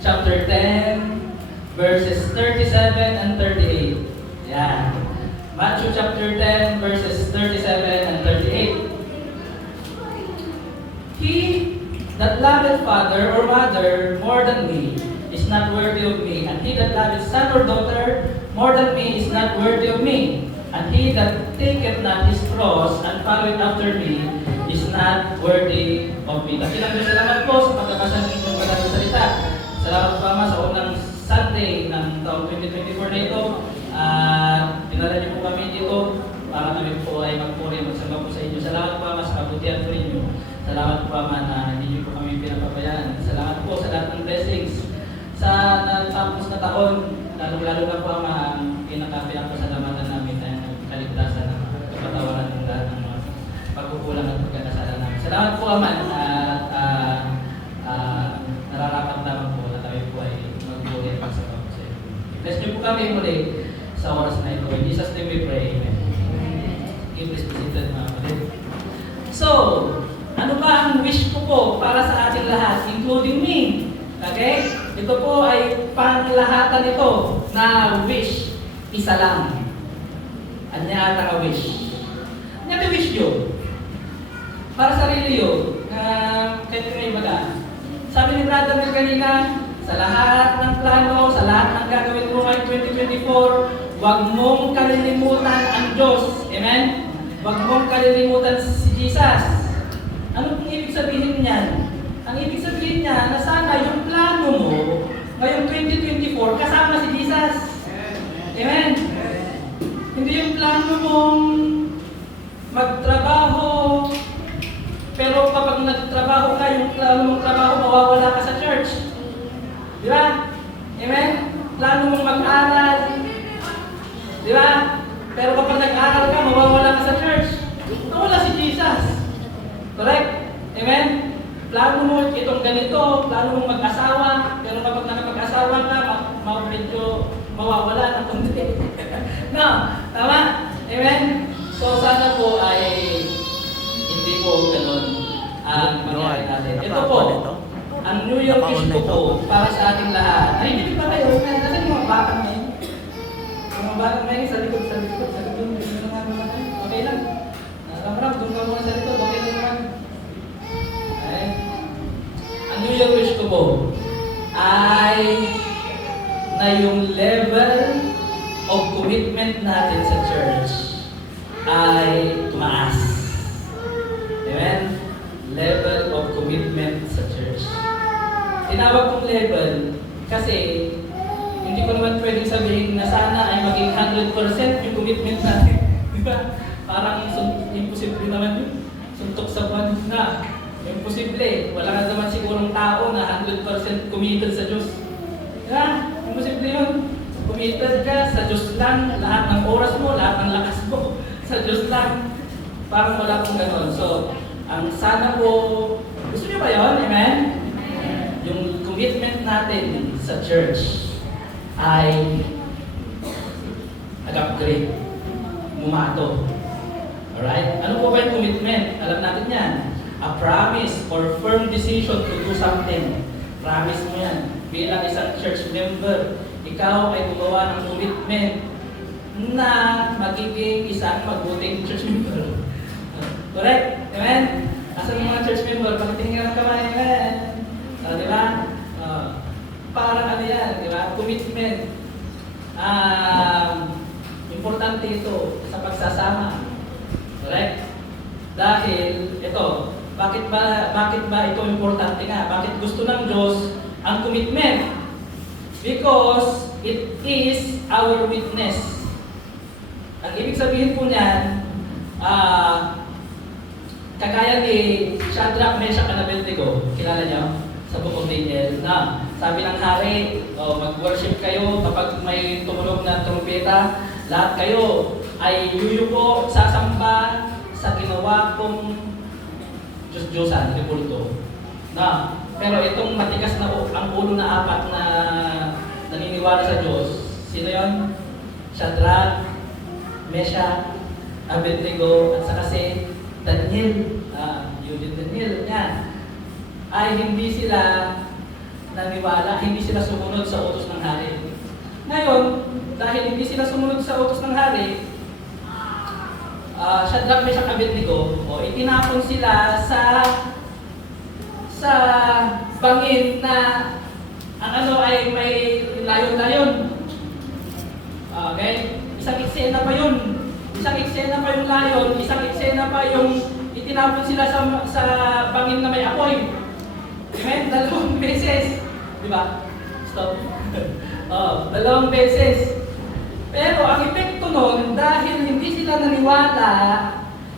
chapter 10, verses 37 and 38. Yan. Matthew chapter 10, verses 37 and 38. He that loveth father or mother more than me is not worthy of me, and he that loveth son or daughter more than me is not worthy of me. And he that taketh not his cross and followeth after me is not worthy of me. Dakilang salamat po sa pagkabasa ng inyong banal na salita. Salamat po Ama sa unang Sunday ng taong 2024 na ito. Pinala niyo po kami dito para kami po ay magpuri, magsamba po sa inyo. Salamat po Ama sa kabutihan po ninyo. Salamat po Ama na hindi niyo po kami pinapabayaan. Salamat po sa lahat ng blessings sa natapos na taon. Lalo-lalo na po Ama ang pinakapasalamatan namin ay kaligtasan ng kapatawaran ng lahat ng mga pagkukulang at pagkakasala namin. Salamat po Ama at nararapat naman po na kami po ay magpuri at magsamba po sa inyo. Bless niyo po kami muli sa oras na ito. In Jesus' name we pray. Amen. Please be seated mga kapatid. So, ano ba ang wish ko po para sa ating lahat, including me? Okay? Ito po ay panglahatan ito na wish. Isa lang. Anya ata ka wish. Anya ka wish yun? Para sa sarili yun. Kahit kayo baga. Sabi ni Brother Mel kanina, sa lahat ng plano, sa lahat ng gagawin mo ngayong 2024, huwag mong kalilimutan ang Diyos. Amen? Huwag mong kalilimutan si Jesus. Ano pong ibig sabihin niyan? Ang ibig sabihin niya na sana yung plano mo ngayong 2024 kasama si Jesus. Amen? Hindi yung plano mong magtrabaho, pero kapag nagtrabaho ka, yung plano mong trabaho, mawawala ka sa church. Di ba? Amen? Plano mong mag-aral. Di ba? Pero kapag nag-aral ka, mawawala ka sa church. Nawala si Jesus. Correct? Amen? Plano mo itong ganito, plano mong mag-asawa, pero kapag nakapag-asawa ka, medyo mawawala ng kundi. No? Tama? Amen? So sana po ay hindi po ganun ang mangyari natin. Ito po, ang New Year wish ko po para sa ating lahat. Ay, hindi pa kayo. Nasaan yung mga bakang ngayon? Yung mga bakang ngayon, sa likod. Okay lang. Ram-ram, doon ka muna sa likod. Okay lang naman. Okay. Ang New Year wish ko po ay na yung level of commitment natin sa church ay tumaas. Amen? Level of commitment sa church. Tinawag kong level kasi hindi ko naman pwedeng sabihin na sana ay maging 100% yung commitment natin. Di ba? Parang imposible naman yun. Suntok sa buwan na. Imposible. Wala ka naman sigurong tao na 100% committed sa Diyos. Di ba? Imposible yun. Committed ka sa Diyos lang. Lahat ng oras mo, lahat ng lakas mo sa Diyos lang. Parang wala pong gano'n. So, ang sana po, gusto niyo ba yun? Amen? Yung commitment natin sa church ay nag-upgrade, mumato. Alright? Ano po ba yung commitment? Alam natin yan. A promise or firm decision to do something. Promise mo yan. Bilang isang church member, ikaw ay gumawa ng commitment na magiging isang mabuting church member. Correct? Amen? Asa yung mga church member, pakitingin ng kamay, amen? Di ba? Parang ano yan, di ba? Commitment. Importante ito sa pagsasama. Correct? Dahil, ito, bakit ba ito importante nga? Bakit gusto ng Diyos ang commitment? Because it is our witness. Ang ibig sabihin po niyan, kagaya ni Shadrach, Meshach, and Abednego, kilala niyo sa Book of Daniel, na sabi ng hari, mag-worship kayo kapag may tumunog na trumpeta, lahat kayo ay yuyuko, sasamba sa ginawa kong Diyos-Diyosan, kulto. Na, pero itong matigas na ang ulo na apat na naniniwala sa Diyos, sino yon? Shadrach, Meshach, Abednego, at saka si Daniel, Daniel, yan, ay hindi sila naniwala, hindi sila sumunod sa utos ng hari. Ngayon, dahil hindi sila sumunod sa utos ng hari, Shadrach, Meshach, Abednego, itinapon sila sa bangin na ang ano ay may layon-layon. Okay? Isang eksena pa yun. Isang eksena pa yung layon, isang eksena pa yung itinapon sila sa bangin na may apoy. Amen? Dalawang beses. Di ba? Stop. Dalawang beses. Pero ang epekto nun, dahil hindi sila naniwala,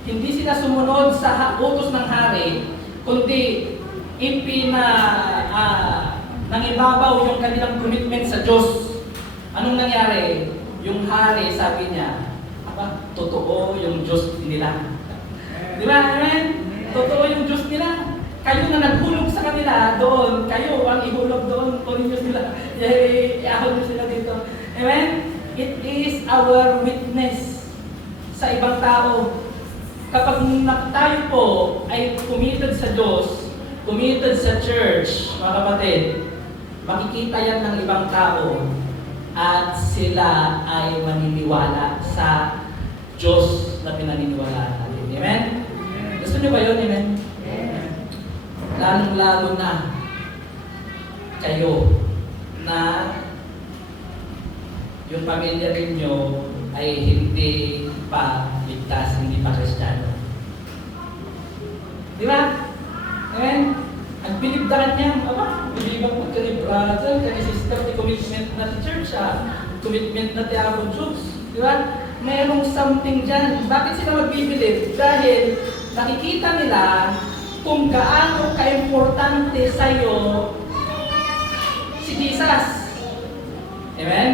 hindi sila sumunod sa utos ng hari, kundi nangibabaw yung kanilang commitment sa Diyos. Anong nangyari? Yung hari, sabi niya, totoo yung Diyos nila. Di ba? Amen? Totoo yung Diyos nila. Kayo na naghulog sa kanila doon, kayo ang ihulog doon, kung Diyos nila. Iahol nyo sila dito. Amen? It is our witness sa ibang tao. Kapag tayo po ay committed sa Diyos, committed sa church, mga kapatid, makikita yan ng ibang tao at sila ay maniniwala sa Diyos na pinaniniwalaan natin. Amen? Gusto niyo ba yun? Amen? Lalong-lalo na kayo na yung pamilya ninyo ay hindi pa ligtas, hindi pa Kristiyano. Di ba? Amen? Ang bilibdaan niya, bilibang po ka ni brother, ka ni sister, ni commitment na sa church, commitment na tiyago Diyos. Di ba? Mayroong something dyan. Bakit sila magbibilib? Dahil nakikita nila kung gaano ka-importante sa'yo si Jesus. Amen?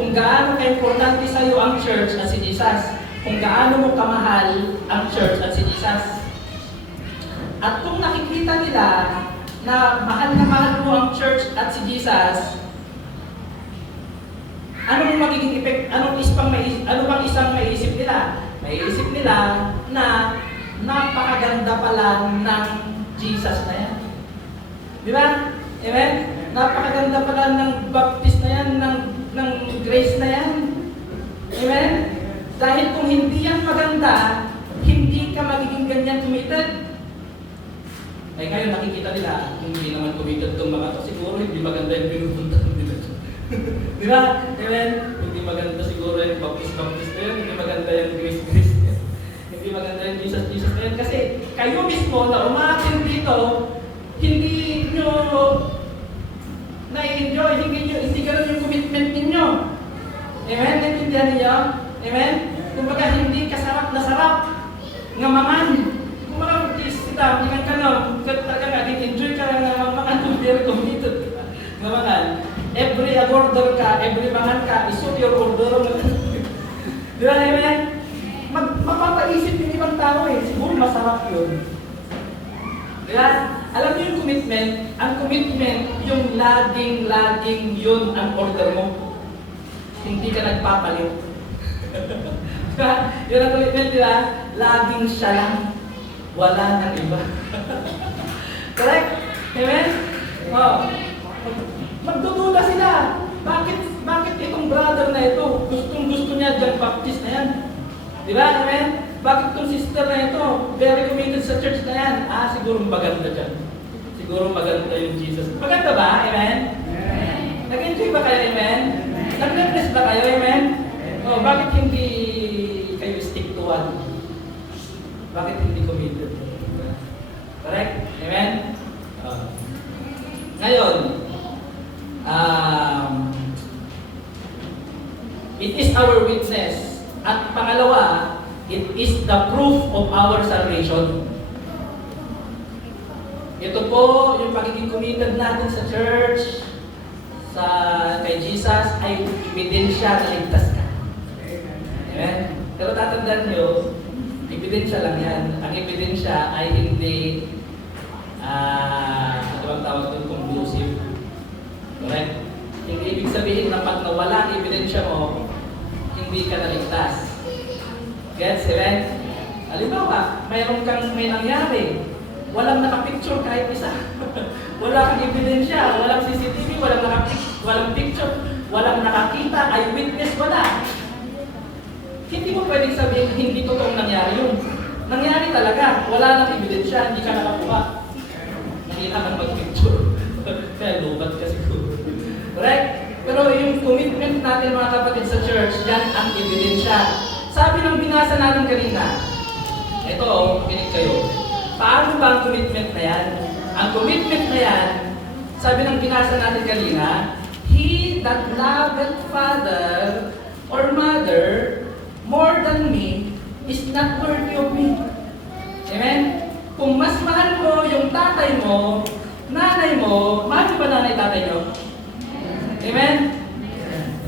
Kung gaano ka-importante sa'yo ang church at si Jesus. Kung gaano mo kamahal ang church at si Jesus. At kung nakikita nila na mahal mo ang church at si Jesus, anong magiging effect, ano bang isang maiisip nila? Maiisip nila na napakaganda pala ng Jesus na yan. Di ba? Amen? Napakaganda pala ng baptist na yan, ng grace na yan. Amen? Dahil kung hindi yan maganda, hindi ka magiging ganyan committed. Ay ngayon nakikita nila, hindi naman committed itong mga to. Siguro hindi maganda yung pinupunta nila. Di ba? Amen? Hindi maganda siguro yung baptist na yun, hindi maganda yung grace na yun. Hindi maganda yung Jesus na yun. Kasi kayo mismo na umatin dito, hindi nyo na-enjoy, hindi ganun yung commitment ninyo. Amen? Naintindihan niyo? Amen? Kumbaga hindi kasarap na sarap nga mangan. Kumbaga kita, hindi ka talaga nag-enjoy ka nga mangan kung very committed ka. Nga mangan. Every order ka, every mangan ka, isot your order. Di ba? Amen? Mapapaisip yung ibang tao siguro masarap yun. Di ba? Alam niyo yung commitment, ang commitment, yung laging yun ang order mo. Hindi ka nagpapalit. Diba? Yun ang commitment nila, laging siya lang. Wala nang iba. Correct? Amen? Magdududa sila. Bakit itong brother na ito, gustong-gusto niya dyan baptist na yan? Diba? Amen? Bakit itong sister na ito, very committed sa church na yan? Siguro maganda dyan. Siguro maganda yung Jesus. Maganda ba? Amen? Amen. Nag-enjoy ba kayo? Amen? Nag-bless ba kayo? Amen? Bakit hindi kayo stick to one? Bakit hindi committed? Correct? Amen? Ngayon, it is our witness. At pangalawa, it is the proof of our salvation. Ito po, yung pagiging committed natin sa church, kay Jesus, ay ebidensya na ligtas ka. Amen? Pero tatandaan nyo, ebidensya lang yan. Ang ebidensya ay hindi, ano bang tawag doon, conclusive. Correct? Hindi ibig sabihin na pag nawala ang ebidensya mo, hindi ka naligtas. Gets? Amen? Halimbawa, may nangyari. Walang nakapicture kahit isa. Wala kang ebidensya, walang CCTV, walang picture, walang nakakita, eyewitness, wala. Hindi mo pwedeng sabihin hindi totoong nangyari yun. Nangyari talaga, wala nang ebidensya, hindi ka nakakuha. Hindi naman mag-picture. Kaya lubat ka siguro. Correct? Pero yung commitment natin mga kapatid sa church, yan ang ebidensya. Sabi ng binasa natin kanina, ito, kinig kayo. Paano ba ang commitment na yan? Ang commitment na yan, sabi ng binasa natin kanina, he that loveth father or mother more than me is not worthy of me. Amen? Kung mas mahal mo yung tatay mo, nanay mo, mahal ba nanay tatay nyo? Amen?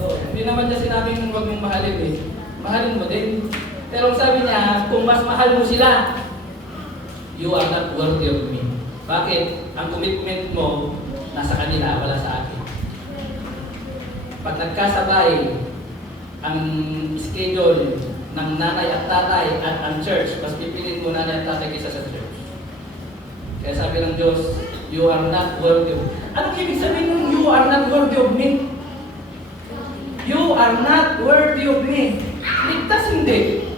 So, hindi naman niya sinabing huwag mong mahalin eh. Mahalin mo din. Pero sabi niya, kung mas mahal mo sila, you are not worthy of me. Bakit? Ang commitment mo, nasa kanila, wala sa akin. Pag nagkasabay ang schedule ng nanay at tatay at ang church, mas pipiliin mo nanay at tatay kaysa sa church. Kaya sabi ng Diyos, you are not worthy of me. Anong ibig sabihin ng you are not worthy of me? You are not worthy of me. Ligtas hindi.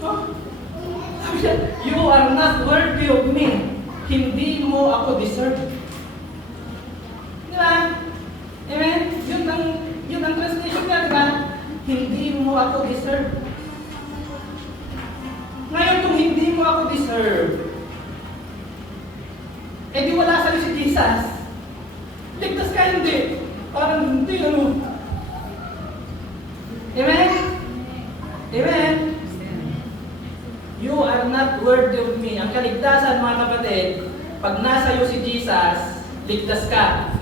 Huh? Sabi siya, you are not worthy of me. Hindi mo ako deserve. Di ba? Amen? Yun ang translation niya, di ba? Hindi mo ako deserve. Ngayon, kung hindi mo ako deserve, eh di wala sa'yo si Jesus. Ligtas ka hindi. Parang hindi, ano? Amen? Amen? You are not worthy of me. Ang kaligtasan, mga kapatid, pag nasa iyo si Jesus, ligtas ka.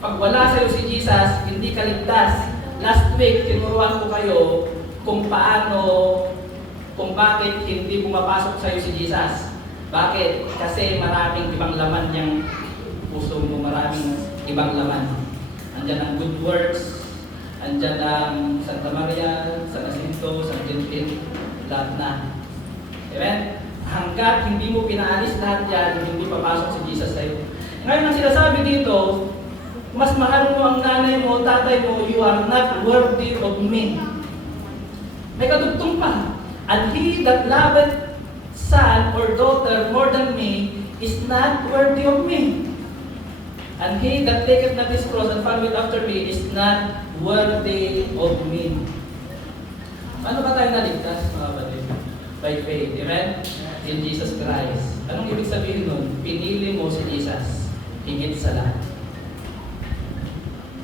Pag wala sa iyo si Jesus, hindi ka ligtas. Last week, tinuruan ko kayo kung paano, kung bakit hindi pumapasok sa iyo si Jesus. Bakit? Kasi maraming ibang laman niyang puso mo, maraming ibang laman. Andyan ang good works, andyan ang Santa Maria, San Jacinto, San Quintin, lahat na. Amen? Hanggat hindi mo pinaalis lahat yan, hindi papasok si Jesus sa iyo. Ngayon ang sinasabi dito, mas mahal mo ang nanay mo, tatay mo, you are not worthy of me. May kadugtong pa. And he that loveth son or daughter more than me is not worthy of me. And he that taketh not his cross and followeth after me is not worthy of me. Paano ba tayo naligtas, mga kapatid? By faith, amen? In Jesus Christ. Anong ibig sabihin nun? Pinili mo si Jesus, higit sa lahat.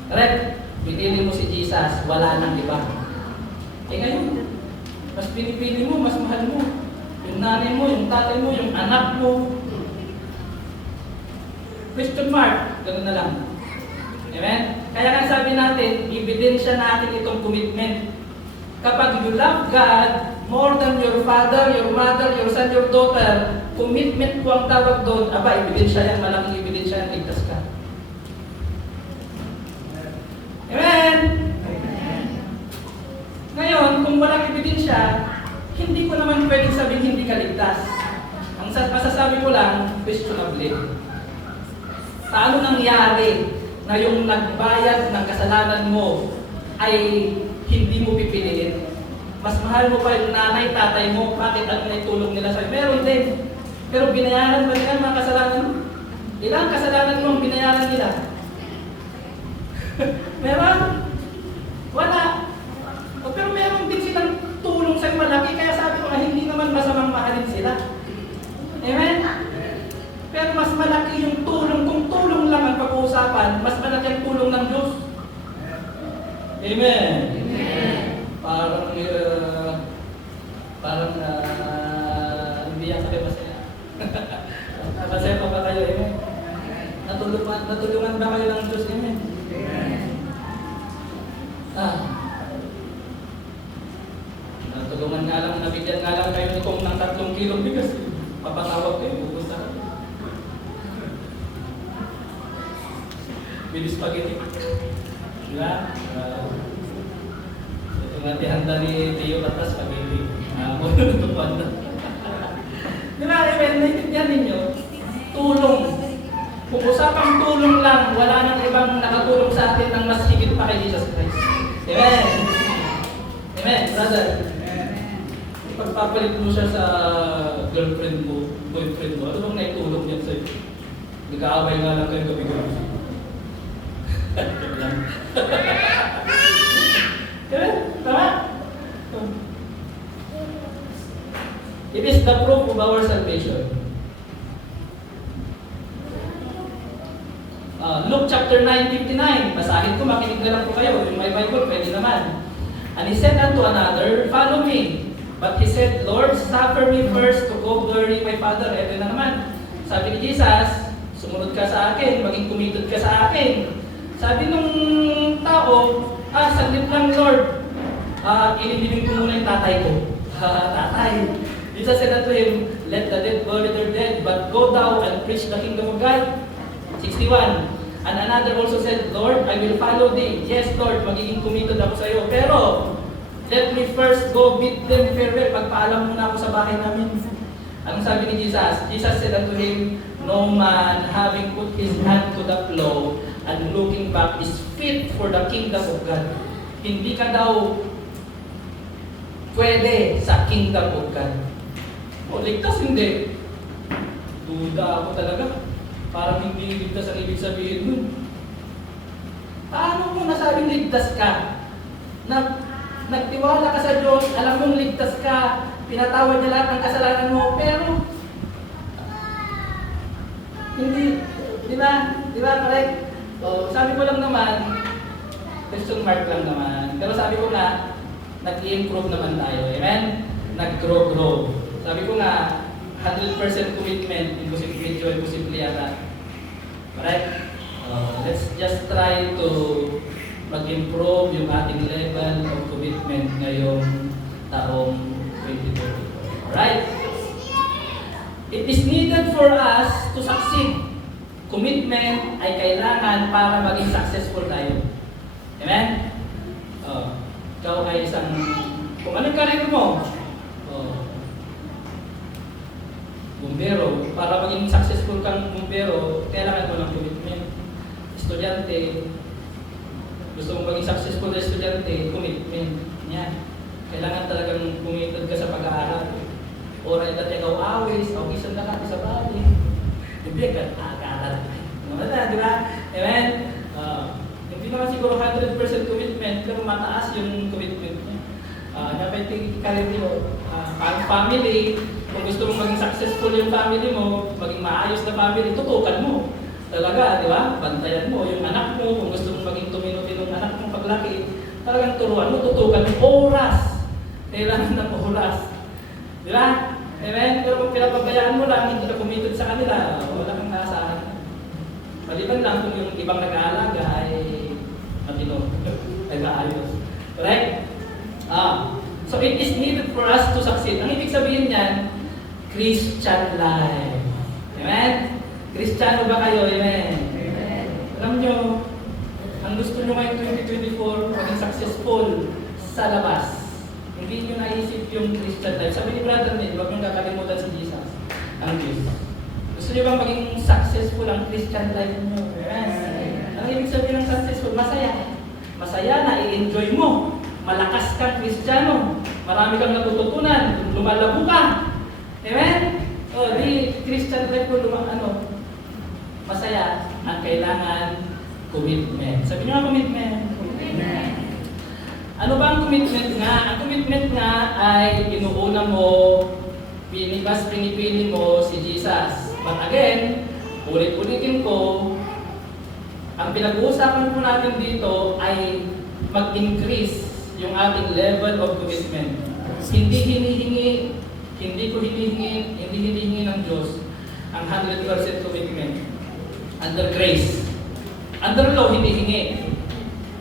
Correct? Pinili mo si Jesus, wala nang iba. Eh ngayon, mas pinipili mo, mas mahal mo. Yung nanay mo, yung tatay mo, yung anak mo. Question mark, ganoon na lang. Amen? Kaya nga sabi natin, ebidensya natin itong commitment. Kapag you love God more than your father, your mother, your son, your daughter, commitment ko ang tawag doon, aba, ebidensya yan, malaking ebidensya yan, ligtas ka. Amen? Ngayon, kung walang ebidensya, hindi ko naman pwedeng sabihin hindi ka ligtas. Ang masasabi ko lang, questionable. Paano nangyari na yung nagbayad ng kasalanan mo ay hindi mo pipiliin? Mas mahal mo pa yung nanay, tatay mo, bakit ano na itulong nila sa'yo? Meron din. Pero binayaran ba nila mga kasalanan mo? Ilang kasalanan mo ang binayaran nila? Meron? Wala. Pero meron din silang tulong sa'yo malaki, kaya sabi ko nga hindi naman masamang mahalin sila. Amen? Pero mas malaki yung tulong, kung tulong lang ang pag-uusapan, mas malaki ang tulong ng Diyos. Amen? Amen. Parang hindi yan kayo masaya. Masaya pa ba kayo? Amen? Natulungan ba kayo ng Diyos? Amen? Natulungan nga lang, nabigyan nga lang kayo nitong ng 3 kilong bigas. Papatawag kayo, pupunta ka. Bilis spaghetti. Diba? Ito nga tihanda ni Tio Katas, spaghetti. Diba, Amen? Naiintindihan ninyo? tulong. Kung usapang tulong lang, wala nang ibang nakatulong sa atin ng mas higit pa kay Jesus Christ. Amen. Amen, brother. Pagpapalit mo siya sa girlfriend mo, boyfriend mo, ano bang naitulong niya sa'yo? Nag-aaway nga lang kayo gabi-gabi. Amen? Tama? It is the proof of our salvation. Luke chapter 9:59. Basahin ko, makinig na lang po kayo. Yung may Bible, pwede naman. And he said unto another, follow me. But he said, Lord, suffer me first to go bury my father. Ito na naman. Sabi ni Jesus, sumunod ka sa akin, maging committed ka sa akin. Sabi nung tao, saglit lang Lord. Ililibing ko muna yung tatay ko. Tatay. Jesus said unto him, let the dead bury their dead, but go thou and preach the kingdom of God. 61. And another also said, Lord, I will follow thee. Yes, Lord, magiging committed ako sa iyo. Pero, let me first go bid them farewell. Pagpaalam muna ako sa bahay namin. Anong sabi ni Jesus? Jesus said unto him, no man having put his hand to the plow and looking back is fit for the kingdom of God. Hindi ka daw pwede sa kingdom of God. O, ligtas hindi. Duda ako talaga. Parang hindi ligtas ang ibig sabihin nun. Paano mo nasabing ligtas ka? Nagtiwala ka sa Diyos, alam mong ligtas ka, pinatawad niya lahat ng kasalanan mo, pero hindi, di ba? Di ba, correct? So, sabi ko lang naman, question mark lang naman, pero sabi ko nga, nag-i-improve naman tayo, amen? Nag-grow. Sabi ko nga, 100% commitment, imposible yata. Alright? Let's just try to mag-improve yung ating level of commitment ngayong taong 2024. Alright? It is needed for us to succeed. Commitment ay kailangan para maging successful tayo. Amen? Ikaw ay isang, kung anong karir mo, bumbero, para maging successful kang bumbero, kailangan mo ng commitment. Estudyante, gusto mong maging successful na estudyante, commitment. Yan. Kailangan talagang committed ka sa pag-aaral. Oray na ikaw awis, awisan na ka sa bali. Hindi ka aaral. Di ba? Amen? Hindi naman siguro 100% commitment, pero mataas yung commitment niya. Dapat i-career mo, ang family, kung gusto mong maging successful yung family mo, maging maayos na family, tutukan mo. Talaga, di ba? Bantayan mo yung anak mo, kung gusto mong maging tumino-tinong anak mo paglaki, talagang turuan mo, tutukan mo. Oras! Kailangan ng oras. Di ba? Amen? Pero kung pinapabayaan mo lang, hindi ka committed sa kanila, wala kang naasahan. Maliban lang kung yung ibang nag-aalaga ay matino, ay maayos. Correct? So it is needed for us to succeed. Ang ibig sabihin niyan, Christian life. Amen? Kristiyano ba kayo? Amen? Amen. Alam nyo, ang gusto nyo ngayong 2024, maging successful sa labas. Hindi nyo naisip yung Christian life. Sabi ni Brother Ned, huwag nyo kakalimutan si Jesus, ang Diyos. Gusto nyo bang maging successful ang Christian life nyo? Amen? Ang ibig sabihin ng successful, masaya. Masaya na i-enjoy mo. Malakas kang Kristiyano. Marami kang natututunan. Lumalabo ka. Amen? Di Christian life ko masaya. Ang kailangan, commitment. Sabi niyo nga commitment. Commitment. Ano ba ang commitment nga? Ang commitment nga ay inuuna mo, pinipili mo si Jesus. But again, ulit-ulitin ko, ang pinag-uusapan po natin dito ay mag-increase yung ating level of commitment. Hindi ko hinihingi ng Diyos ang 100% commitment. Under grace. Under law, hinihingi.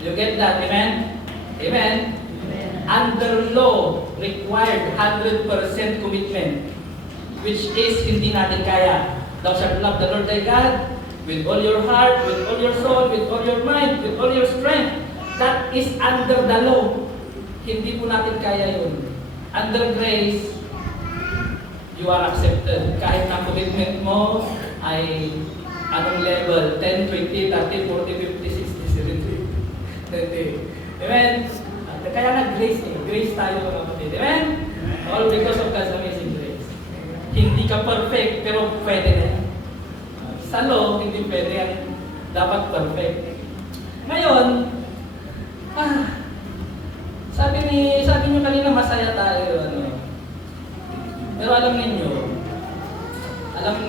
You get that? Amen? Amen? Amen. Under law, required 100% commitment. Which is, hindi natin kaya. Thou shalt love the Lord thy God with all your heart, with all your soul, with all your mind, with all your strength. That is under the law. Hindi po natin kaya yun. Under grace, you are accepted. Kahit na commitment mo ay anong level? 10, 20, 30, 40, 50, 60, 70. Amen? Kaya nga grace eh. Grace tayo mga kapatid. Amen? All because of God's amazing grace. Hindi ka perfect, pero pwede na yan. Sa law, hindi pwede yan. Dapat perfect. Ngayon, sabi niyo kanina masaya tayo, Pero alam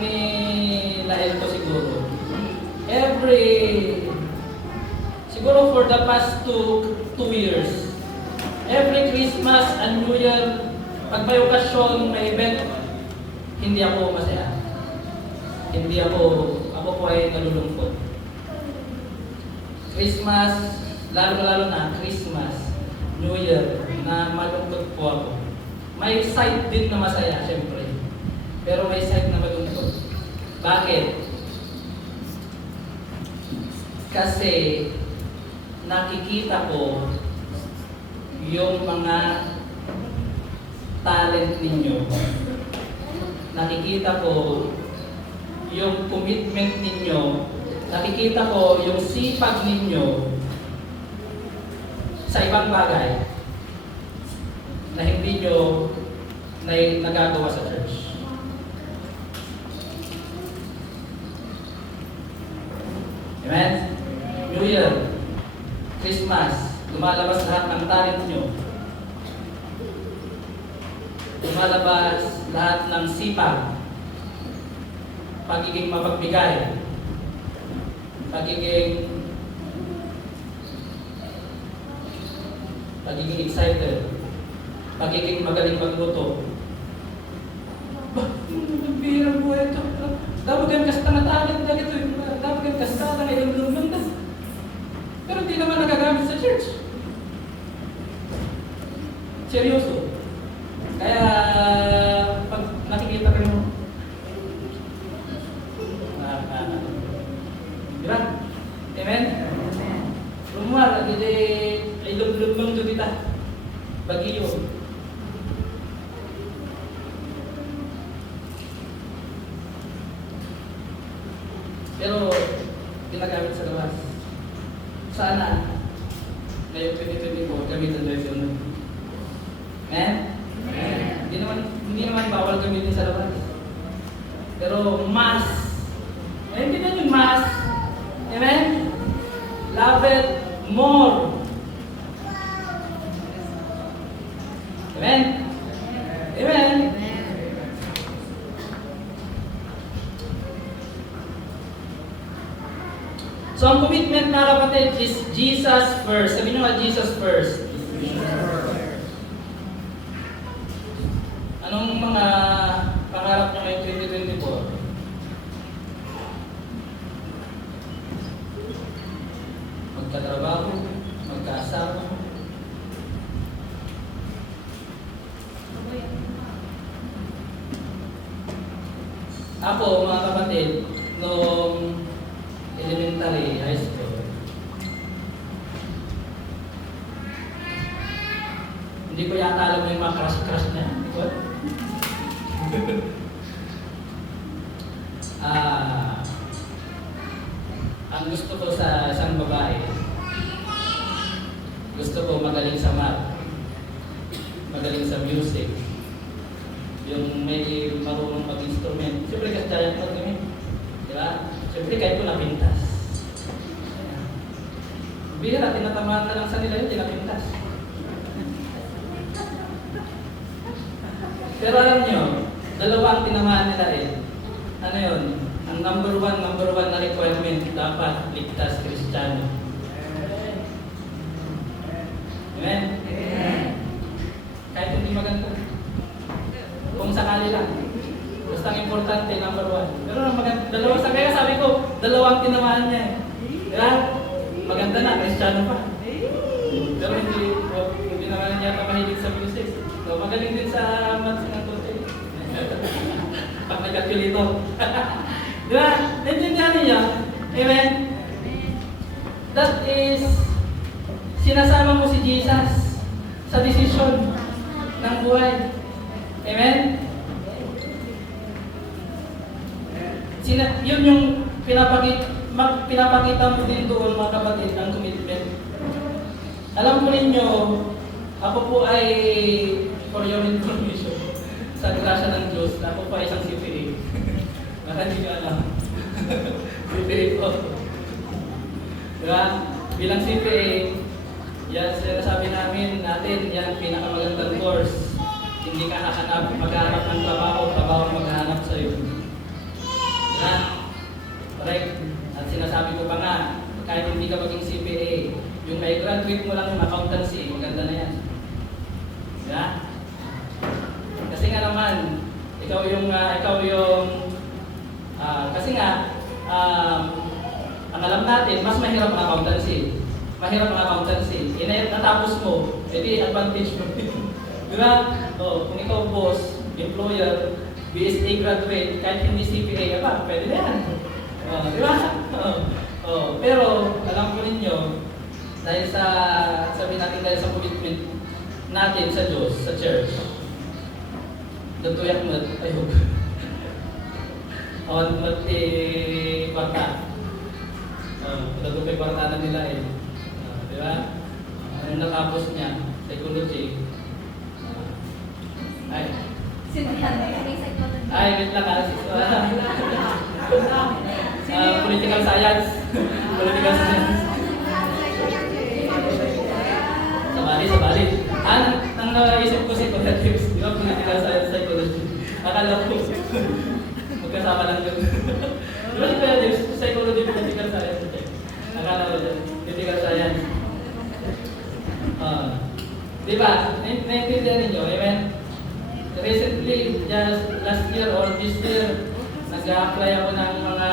ni Lael ko siguro, siguro for the past two years, every Christmas and New Year, pag may okasyon, may event, hindi ako masaya. Ako po ay nalulungkot. Christmas, lalo na Christmas, New Year, na malungkot po ako. May side din na masaya, syempre. Pero may side na malungkot. Bakit? Kasi nakikita ko yung mga talent ninyo. Nakikita ko yung commitment ninyo. Nakikita ko yung sipag ninyo sa ibang bagay na hindi nyo nagagawa sa church. Amen? New Year, Christmas, lumalabas lahat ng talent nyo. Lumalabas lahat ng sipag, pagiging mapagbigay, pagiging excited, pagiging magaling magluto. Nagbihirang buhay ito. Dapat yan kasta na talent na ito. Dapat yan kasta na ilumluman na. Pero hindi naman nagagamit sa church. Seryoso. Kaya, pag nakikita ko yung diba? Amen? Rumar, hindi ay lumlumang doon kita. Bagiyo. Pero, ginagamit sa labas. Sana, ngayong 2024, gamitin doon yun. Amen? Hindi naman bawal gamitin sa labas. Pero, mas. Hindi na yung mas. Amen? Love it more. Amen? Amen? So, ang commitment na kapatid is Jesus first. Sabihin nyo nga, Jesus first. Anong mga pangarap nyo ngayong 2024? Magkatrabaho, magkaasawa. Ako, mga kapatid, nung elementary, high school, hindi ko yata alam yung mga crush niya. Ang gusto ko sa isang babae, gusto ko magaling sa math, magaling sa music, yung may marunong mag-instrument. Siyempre kasi giant mo kami, di ba? Siyempre kahit ko napintas. Bihira, tinatamaan na lang sa nila yun, tinapintas. Pero alam nyo, dalawa ang tinamaan nila eh. Ano yun? Ang number one na requirement, dapat ligtas Kristiyano. Amen? Kahit hindi maganda. Kung sakali lang. Basta ang importante, number one. Pero dalawa sa kaya sabi ko, dalawang tinamaan niya eh. Diba? Maganda na, Kristiyano pa. Pero hindi naman niya mahilig sa music. So, magaling din sa maths ng total. Pag nag-calculator. Diba? Naintindihan niya? Amen? That is, sinasama mo si Jesus sa desisyon ng buhay. Amen? Yun yung pinapakita mo din doon mga kapatid, ang commitment. Alam po ninyo, ako po ay, for your information, sa grasya ng Diyos, ako po ay isang CPA. Baka hindi ka alam. CPA po. Diba? Bilang CPA, yan sinasabi natin, yan ang pinakamagandang course. Hindi ka maghahanap ng trabaho ang maghahanap sa'yo. Diba? Correct? At sinasabi ko pa nga, kahit hindi ka maging CPA, yung may graduate mo lang yung accountancy, maganda na yan. Diba? Kasi nga naman, kasi nga, ang alam natin, mas mahirap ang accountancy. Mahirap ang accountancy. Natapos mo, edi advantage mo. Diba? Kung ikaw boss, employer, BSA graduate, kahit hindi CPA, pwede na yan. Diba? Pero, alam ko ninyo, dahil dahil sa commitment natin sa Diyos, sa church, tutuyak mo, ayun. Awan mo kwarta. Tutuyak kwarta na nila eh. Diba? Ano natapos niya? Psychology. Wait lang political science. Political science. Sabali. Ang naisip ko psychology, di ba? Political science, psychology. Akala ko, magkasama lang yun. Di ba si psychology, political science? Akala ko dyan, political science. Di ba? Naintindihan ninyo, amen? Recently, just last year or this year, nag-a-apply ako ng mga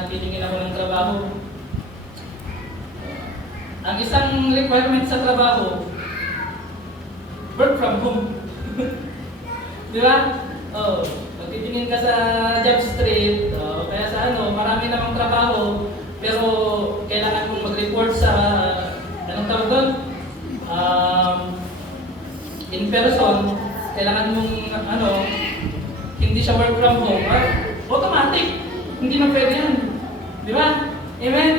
nagtitingin ako ng trabaho. Ang isang requirement sa trabaho, work from home. Di ba? Magtitingin ka sa job street, kaya sa marami namang trabaho, pero kailangan mong mag-report sa, anong tawag doon? In person, kailangan mong, hindi siya work from home, automatic. Hindi na pwede yan. Di ba? Amen?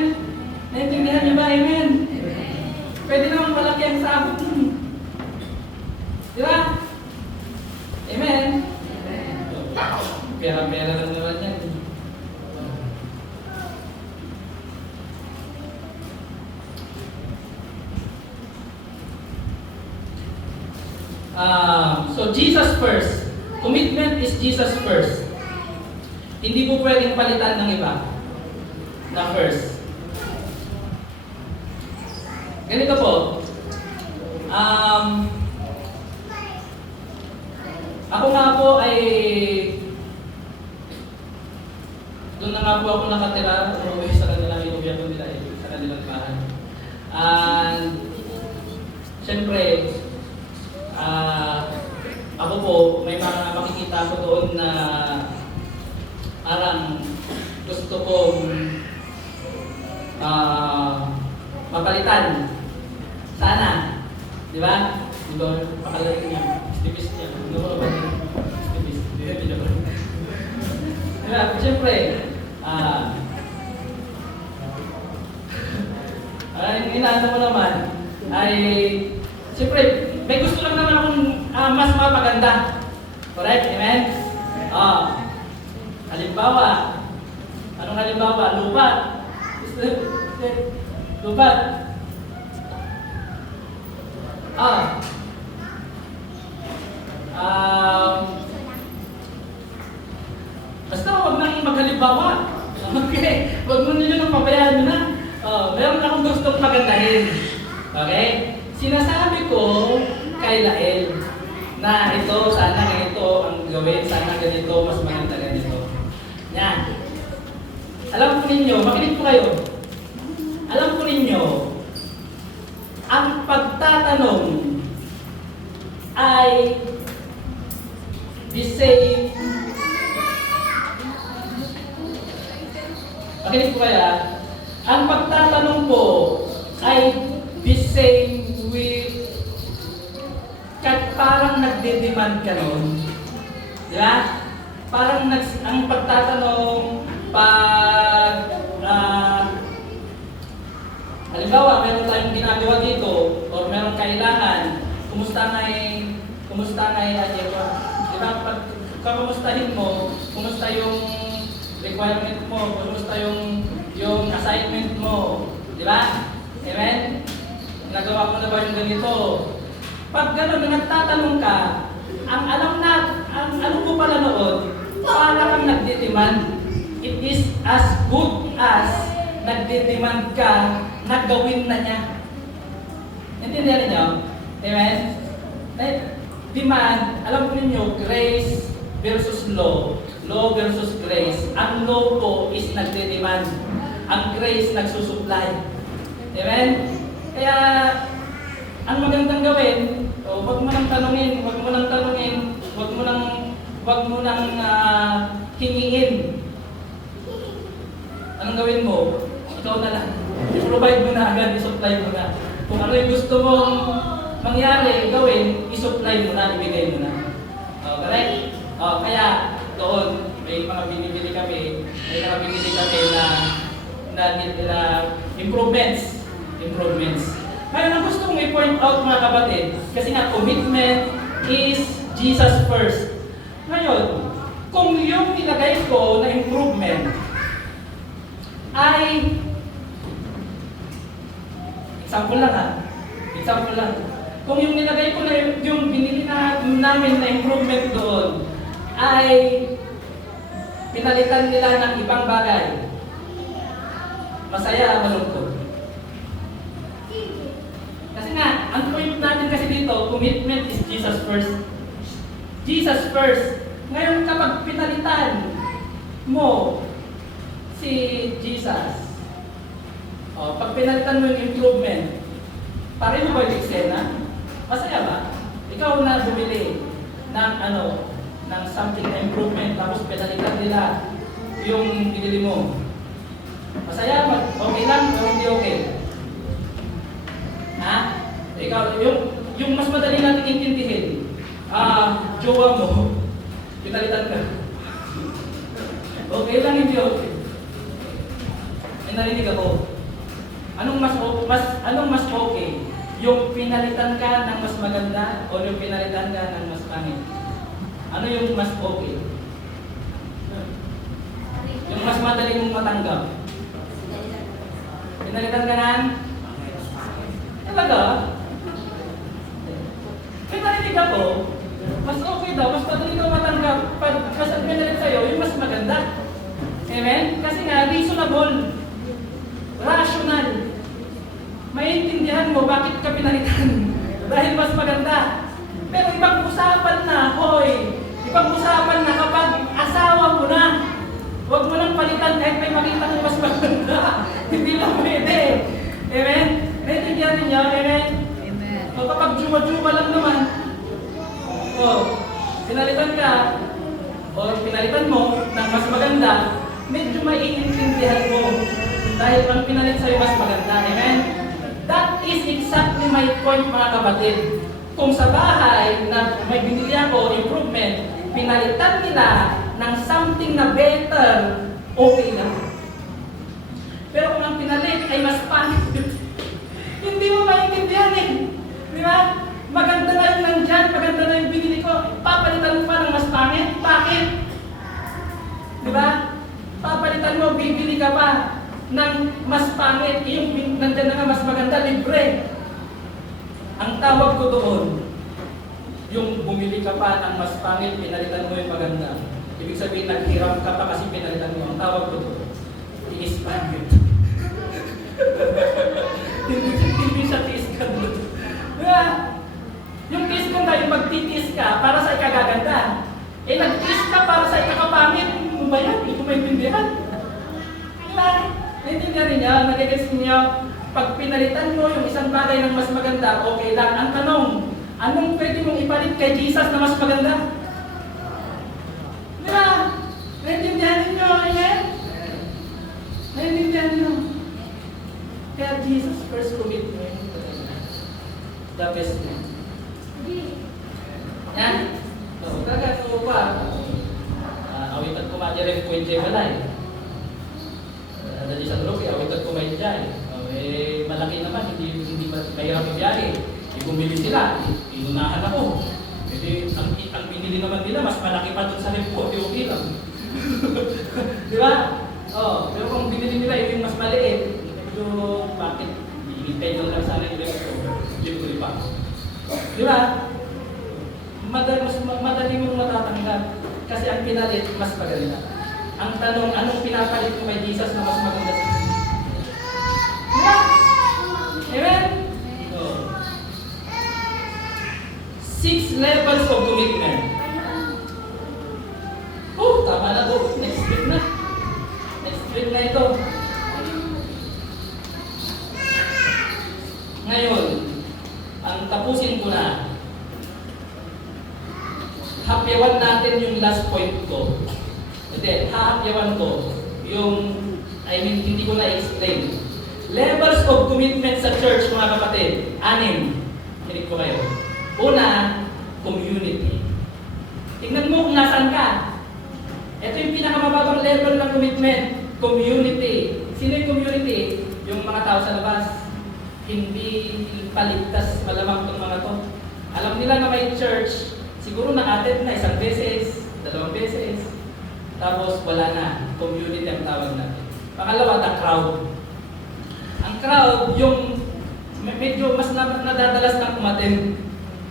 Naintindihan niyo ba? Amen? Pwede naman malaki ang sahod. Di ba? Amen? Pera-pera lang naman yan. So Jesus first. Commitment is Jesus first. Hindi po pwedeng palitan ng iba na first. Ganito po. Ako nga po ay doon na nga po ako nakatira sa kanilang inubyano nila sa kanilang bahay. And siyempre, ako po, may mga makikita ko doon na parang gusto kong mapalitan. Sana. Di ba? Di ba? Pakalaki niya. Stipis niya. Ano ba? Stipis. Di ba? Di ba? Siyempre, inaano mo naman, ay, siyempre, may gusto lang naman akong mas mapaganda. Correct? Amen? Halimbawa, anong halimbawa? Lupat. Lupat. Basta huwag nang maghalimbawa. Okay? Huwag mo nyo nang pabayaan nyo na. Meron akong gustong pagandahin. Okay? Sinasabi ko kay Lael na ito, sana ganito ang gawin, sana ganito, mas maganda ganito. Yan. Alam ko ninyo, makinig po kayo. Alam ko ninyo, ang pagtatanong ay the same. Makinig po kaya, ang pagtatanong po ay the same with parang nagde-demand ka nun. Di ba? Parang ang pagtatanong, Pag, halimbawa, meron tayong ginagawa dito, or meron kailangan, kumusta nga di ba, pag kumustahin mo, kumusta yung requirement mo, kumusta yung assignment mo, di ba? Amen? Nagawa ko na ba yung ganito? Pag gano'n, nagtatanong ka, ang alam ko pala noon, para kang nagdidemand. It is as good as nagdidemand ka, nagawin na niya. Intindihan niyo? Amen? Demand, alam ko ninyo, grace versus law. Law versus grace. Ang law po is nagdidemand. Ang grace nagsusupply. Amen? Kaya, ang magandang gawin, wag mo nang tanungin, wag mo nang hingingin. Anong gawin mo? Ikaw na lang. I-provide mo na agad, i-supply mo na. Kung ano yung gusto mong mangyari, gawin, i-supply mo na, ibigay mo na. Correct? Kaya, doon, may mga binibili kami na improvements. Ngayon, ang gusto kong i-point out mga kapatid, kasi nga commitment is Jesus first. Ngayon, kung yung nilagay ko na improvement ay, example lang. Kung yung nilagay ko na yung binili namin na improvement doon ay pinalitan nila ng ibang bagay, masaya, malungkot. Kasi nga, ang point natin kasi dito, commitment is Jesus first. Jesus first. Ngayon kapag pinalitan mo si Jesus, pag pinalitan mo yung improvement, pareho ba yung eksena? Masaya ba? Ikaw na bumili ng something na improvement, tapos pinalitan nila yung binili mo. Masaya ba? Okay lang o hindi okay? Ha? Ikaw, yung mas madali natin intindihin, jowa mo, pinalitan ka. Okay lang, hindi okay. May narinig ako. Anong mas okay? Yung pinalitan ka ng mas maganda o yung pinalitan ka ng mas pangit? Ano yung mas okay? Yung mas madali mong matanggap. Pinalitan ka ng talaga? May narinig ako, mas okay daw, mas madali daw matanggap pag pinalit sa'yo, yung mas maganda. Amen? Kasi nga, reasonable. Rational. Maintindihan mo bakit ka pinalitan. Dahil mas maganda. Pero ibang usapan na, ibang usapan na kapag asawa mo na. Huwag mo nang palitan kahit may makita ng mas maganda. Hindi lang pwede. Amen? Naintindihan ninyo? Amen? Amen. O kapag juma-juma lang naman, pinalitan ka, o pinalitan mo ng mas maganda, medyo maiintindihan mo. Dahil ang pinalit sa'yo mas maganda. Amen? That is exactly my point mga kapatid. Kung sa bahay na may binili ako improvement, pinalitan nila ng something na better, okay lang. Pero kung ang pinalit ay mas pangit, hindi mo maintindihan eh. Di ba? Maganda na yung nandyan, maganda na yung binili ko, papalitan mo pa ng mas pangit? Bakit? Di ba? Papalitan mo, bibili ka pa ng mas pangit, yung nandyan na nga mas maganda, libre. Ang tawag ko doon, yung bumili ka pa ng mas pangit, pinalitan mo yung maganda. Ibig sabihin, naghiram ka pa kasi pinalitan mo. Ang tawag ko doon, tiis pangit. Hindi siya tiis ka doon. Diba? Yung tiis ko tayo, magtitiis ka para sa ikagaganda. Nagtiis ka para sa ikakapangit. Ano ba yan? Hindi ko maintindihan. Diba? Naintindihan niya, nagigets niya, pag pinalitan mo yung isang bagay ng mas maganda, okay lang. Ang tanong, anong pwede mong ipalit kay Jesus na mas maganda? Diba? Naintindihan niyo, amen? Naintindihan niyo. Kaya Jesus first commitment, the best man. Yan? So, talaga, so pa, awitan ko ma-direct point yung balay. Di sa Roque, awitan ko may biyahe. Malaki naman, hindi mahirap yung biyahe. Bumili sila, inunahan ako. Ang binili naman nila, mas malaki pa dun sa report, yung ilang. Di ba? Pero kung binili nila yung mas maliit, medyo bakit hinihintay nyo lang sana yung report, libre pa. Di ba? Madali mong matatanggap. Kasi ang pinalit, mas maganda. Ang tanong, anong pinapalit mo kay Jesus na mas maganda sa iyo? Diba? Amen? 6 levels of commitment. Tama na po. Next week na. Next week na ito. Ngayon, ang tapusin ko na. Hapyawan natin yung last point ko. Hindi, hahapyawan ko yung, hindi ko na-explain. Levels of commitment sa church, mga kapatid. 6. Kinig ko kayo. Una, community. Tingnan mo kung nasaan ka. Ito yung pinakamababang level ng commitment. Community. Sino yung community? Yung mga tao sa labas. Hindi paligtas malamang itong mga to. Alam nila na may church, siguro na-attend na 1 beses, 2 beses. Tapos wala na. Community ang tawag natin. Pangalawa, the crowd. Ang crowd, yung medyo mas nadadalas ng umattend.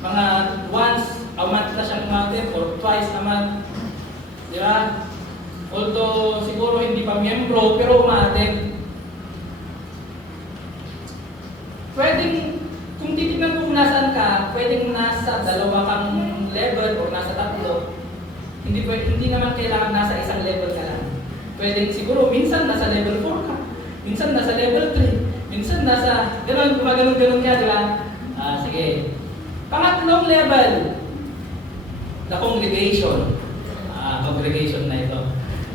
Mga once a month na siyang umattend or twice a month. Di ba? Although siguro hindi pa miyembro, pero umattend. Pwedeng, kung titignan mo kung nasaan ka, pwedeng nasa 2 kang level o nasa 3. Hindi naman kailangan nasa 1 level ka lang. Pwedeng siguro minsan nasa level 4 ka, minsan nasa level 3, minsan nasa, gumaganon-ganon ka, di ba? Sige. Pangatlong level, the congregation. Congregation na ito.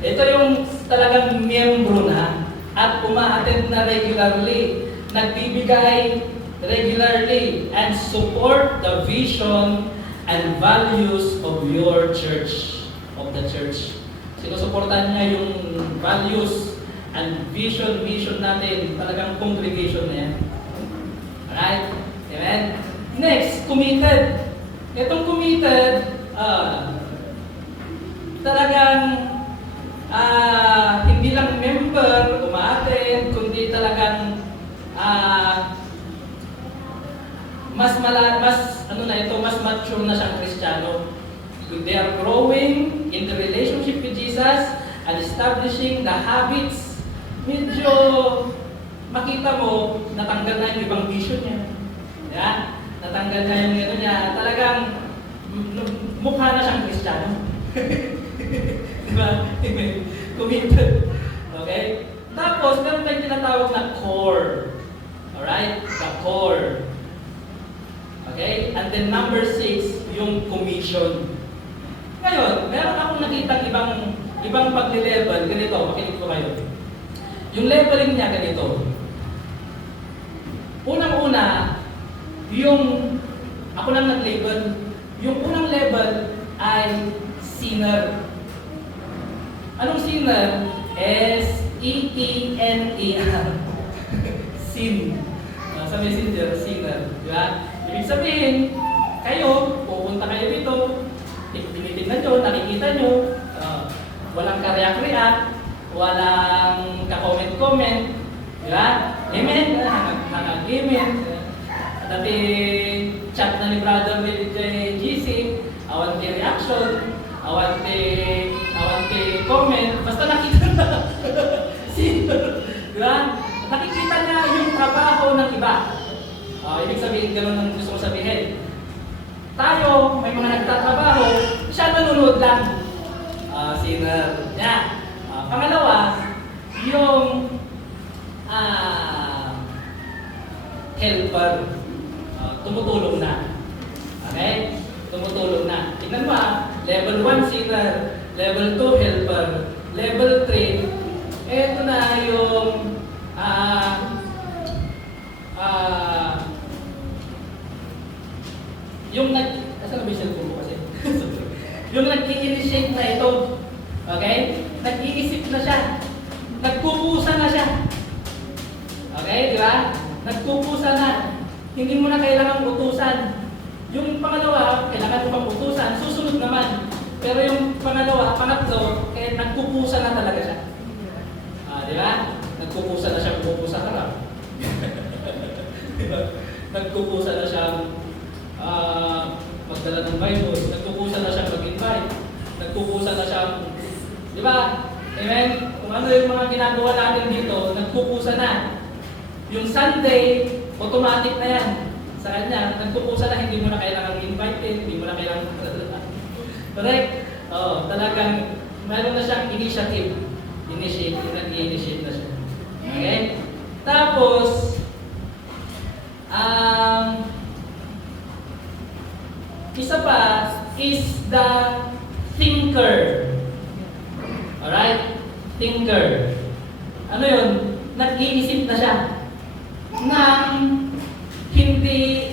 Ito yung talagang miyembro na at uma-attend na regularly, nagbibigay regularly and support the vision and values of your church, of the church. Sinusuportahan niya yung values and mission natin, talagang congregation na yan. Alright? Amen? Next, committed. Itong committed, talagang hindi lang member, umaattend, kundi talagang mas mature na siyang Kristiyano. They are growing in the relationship with Jesus and establishing the habits. Medyo makita mo, natanggal na yung ibang vision niya. Yeah? Natanggal na yung ano niya. Talagang mukha na siyang Kristiyano. Diba? Committed. Okay? Tapos, meron tayong tinatawag na core. Alright? The core. Okay? And then number 6, yung commission. Ngayon, meron akong nakita ibang pag-level. Ganito, makinig ko kayo. Yung leveling niya ganito. Unang-una, ako lang nag-label. Yung unang level ay sinner. Anong sinner? S-E-T-N-E-R. Sin. Sa messenger, sinner. Diba? Ibig sabihin, kayo, pupunta kayo dito, tinitignan nyo, nakikita nyo, walang ka-react-react, walang ka-comment-comment, diba? Amen? Nag-amen. Dati chat na ni brother ni GC, awan kay reaction, awan kay comment, basta nakita na. Diba? Nakikita niya yung trabaho ng iba. Ibig sabihin, gano'n ang gusto ko sabihin. Tayo, may mga nagtatrabaho, siya nanonood lang. Sinner niya. Pangalawa, yung helper. Tumutulong na. Okay? Tumutulong na. Tingnan mo level 1 sinner, level 2 helper, level 3, eto na yung asan na ba yung cellphone mo kasi? Yung nag-i-initiate na ito. Okay? Nag-iisip na siya. Nagkukusa na siya. nagkukusa na. Hindi mo na kailangang utusan. Yung pangalawa, kailangan mo pang utusan, susunod naman. Pero yung pangatlo, nagkukusa na talaga siya. Di ba? Nagkukusa na siya, kukusa ka lang. Diba? Nagkukusa na siyang magdala ng Bible, nagkukusa na siyang mag-invite, nagkukusa na siyang, di ba? Amen? Kung ano yung mga ginagawa natin dito, nagkukusa na. Yung Sunday, automatic na yan. Sa kanya, nagkukusa na, hindi mo na kailangang invite, hindi mo na kailangang correct? Talagang meron na siyang initiative. Nag-i-initiate na siya. Okay? Tapos, isa pa is the thinker. Alright? Thinker. Ano yun? Nag-iisip na siya ng hindi